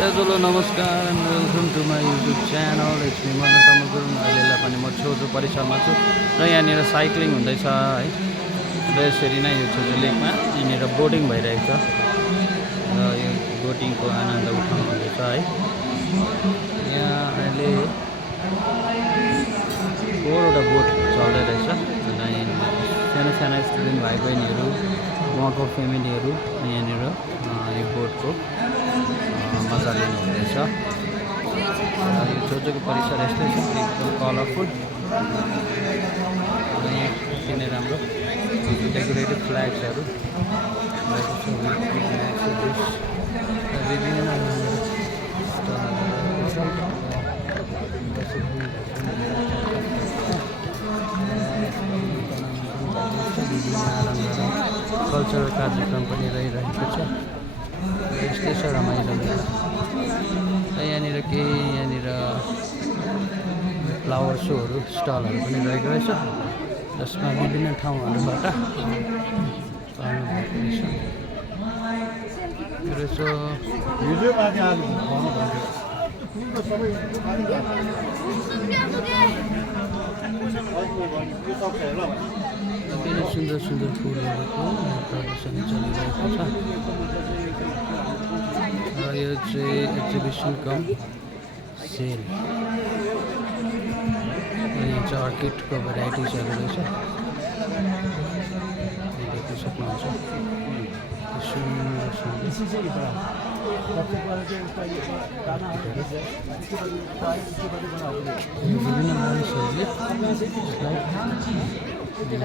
Hello नमस्कार and welcome to my YouTube channel it's me Madan Tamang Gurung. अहिलेलाई पनि म छेउछाउ परिसरमा छु र यहाँनिर साइक्लिङ हुँदैछ है। र यसरी नै यो छेउछाउ लेकमा यहाँनिर बोटिङ भइरहेको छ र यो बोटिङको आनन्द उठाउनु हुँदैछ है। यहाँ अहिले 4वटा बोट चल्दै रहेछ र साना साना स्टुडेन्ट भाइ बहिनीहरू उहाँको फ्यामिलीहरू यहाँनिर यो बोटको मजा लिनुहुँदैछ। यो छेउछाउको परिसर यस्तै छ, एकदम कलरफुल। यहाँ किन राम्रो डेकोरेटेड फ्ल्याग्सहरू विभिन्न कल्चरल कार्यक्रम पनि रहिरहेको छ। यस्तै छ रमाइलो मेला। यहाँनिर फ्लावर सोहरू स्टलहरू पनि रहेको रहेछ, जसमा विभिन्न ठाउँहरूबाट पाउनुभएको रहेछ। धेरै सुन्दर सुन्दर फुलहरूको प्रदर्शनी चलिरहेको छ र यो चाहिँ एक्जिबिसन कम सेल। यो चाहिँ अर्किडको भेराइटिजहरू रहेछ, देख्न सक्नुहुन्छ। सुन्दर सुन्दर विभिन्न मानिसहरूले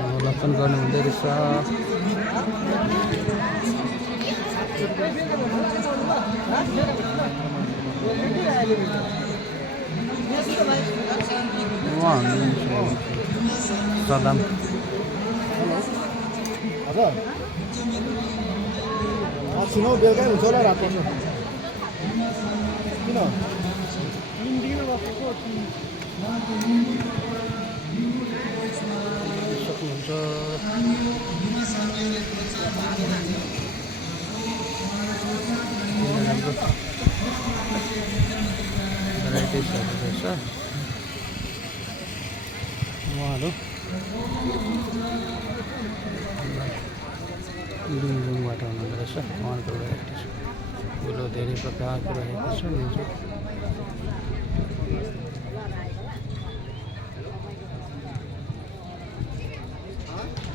अवलोकन गर्नुहुँदै रहेछ। सदाम सिनो बेलुकै हुन्छ होला रात पर्छ किन सक्नुहुन्छ। राम्रो भेराइटिजहरू रहेछ। उहाँहरू लुङबाट हुनुहुँदो रहेछ। उहाँहरूको भेराइटिज फुलहरू धेरै प्रकारको रहेको छ।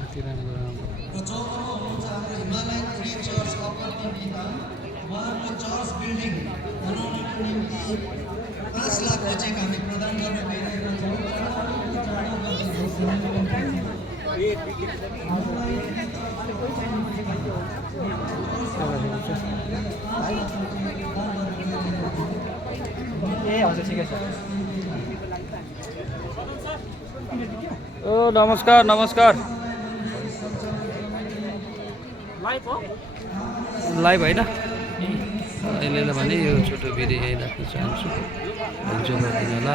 अति राम्रो राम्रो ओ नमस्कार नमस्कार। लाइभ होइन अहिले भने यो छोटो भिडियो यही राख्न चाहन्छु। हुन्छ गरिदिनु होला।